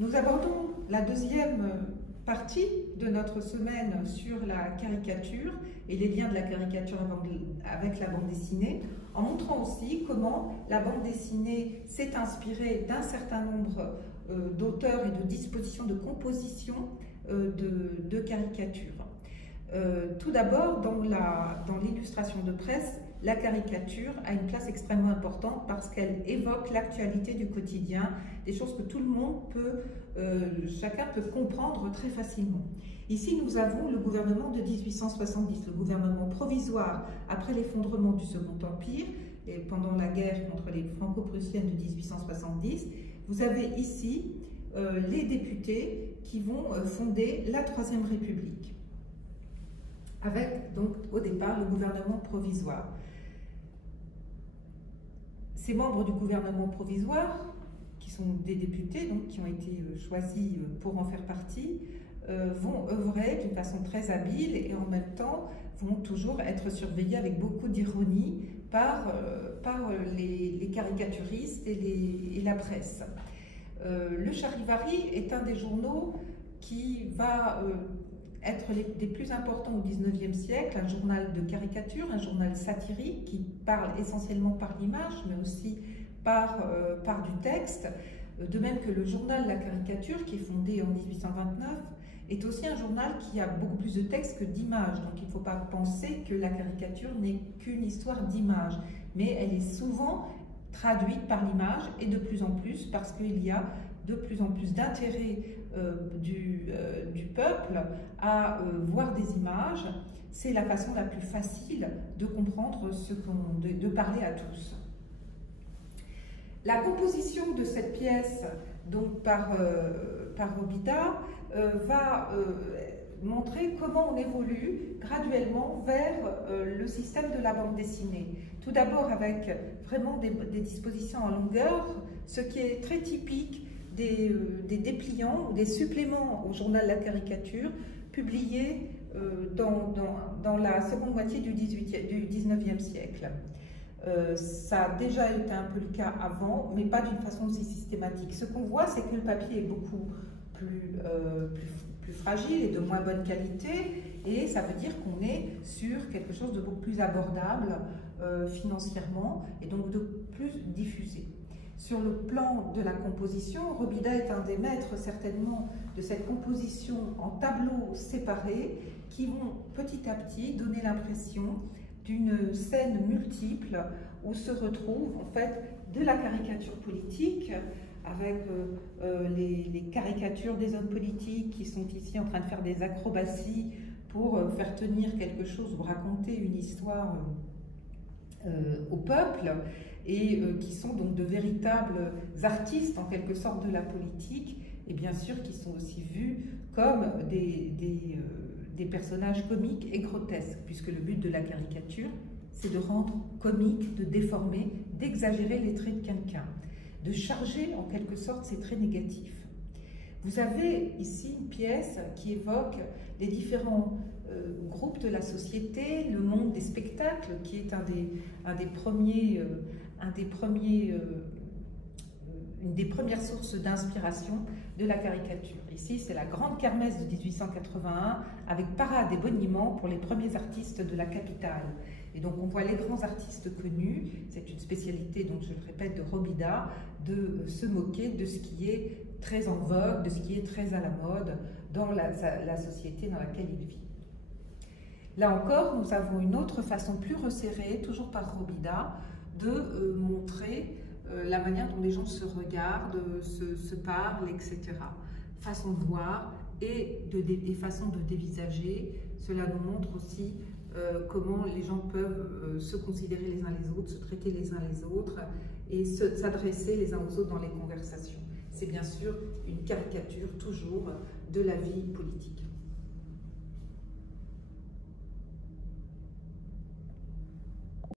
Nous abordons la deuxième partie de notre semaine sur la caricature et les liens de la caricature avec la bande dessinée, en montrant aussi comment la bande dessinée s'est inspirée d'un certain nombre d'auteurs et de dispositions de composition de caricatures. Tout d'abord, dans l'illustration de presse, la caricature a une place extrêmement importante parce qu'elle évoque l'actualité du quotidien, des choses que tout le monde peut, chacun peut comprendre très facilement. Ici, nous avons le gouvernement de 1870, le gouvernement provisoire après l'effondrement du Second Empire et pendant la guerre contre les Franco-Prussiennes de 1870. Vous avez ici les députés qui vont fonder la Troisième République, avec donc au départ le gouvernement provisoire. Ces membres du gouvernement provisoire, qui sont des députés, donc, qui ont été choisis pour en faire partie, vont œuvrer d'une façon très habile et en même temps vont toujours être surveillés avec beaucoup d'ironie par les caricaturistes et la presse. Le Charivari est un des journaux qui va être des plus importants au XIXe siècle, un journal de caricature, un journal satirique qui parle essentiellement par l'image, mais aussi par du texte, de même que le journal La Caricature, qui est fondé en 1829, est aussi un journal qui a beaucoup plus de texte que d'images. Donc il ne faut pas penser que la caricature n'est qu'une histoire d'images, mais elle est souvent traduite par l'image et de plus en plus parce qu'il y a de plus en plus d'intérêt du peuple à voir des images. C'est la façon la plus facile de comprendre de parler à tous. La composition de cette pièce, donc par Robida, va montrer comment on évolue graduellement vers le système de la bande dessinée. Tout d'abord avec vraiment des dispositions en longueur, ce qui est très typique des dépliants ou des suppléments au journal La Caricature publiés dans la seconde moitié du 19e siècle. Ça a déjà été un peu le cas avant, mais pas d'une façon aussi systématique. Ce qu'on voit, c'est que le papier est beaucoup plus fragile et de moins bonne qualité, et ça veut dire qu'on est sur quelque chose de beaucoup plus abordable financièrement et donc de plus diffusé. Sur le plan de la composition, Robida est un des maîtres certainement de cette composition en tableaux séparés qui vont petit à petit donner l'impression d'une scène multiple où se retrouve en fait de la caricature politique avec les caricatures des hommes politiques qui sont ici en train de faire des acrobaties pour faire tenir quelque chose ou raconter une histoire au peuple et qui sont donc de véritables artistes en quelque sorte de la politique et bien sûr qui sont aussi vus comme des personnages comiques et grotesques, puisque le but de la caricature, c'est de rendre comique, de déformer, d'exagérer les traits de quelqu'un, de charger en quelque sorte ses traits négatifs. Vous avez ici une pièce qui évoque les différents groupes de la société, le monde des spectacles, qui est une des premières sources d'inspiration de la caricature. Ici, c'est la grande kermesse de 1881 avec parade et boniment pour les premiers artistes de la capitale. Et donc on voit les grands artistes connus, c'est une spécialité, donc je le répète, de Robida, de se moquer de ce qui est très en vogue, de ce qui est très à la mode dans la société dans laquelle il vit. Là encore, nous avons une autre façon plus resserrée, toujours par Robida, de montrer la manière dont les gens se regardent, se parlent, etc. Façon de voir et des façons de dévisager. Cela nous montre aussi comment les gens peuvent se considérer les uns les autres, se traiter les uns les autres et s'adresser les uns aux autres dans les conversations. C'est bien sûr une caricature toujours de la vie politique.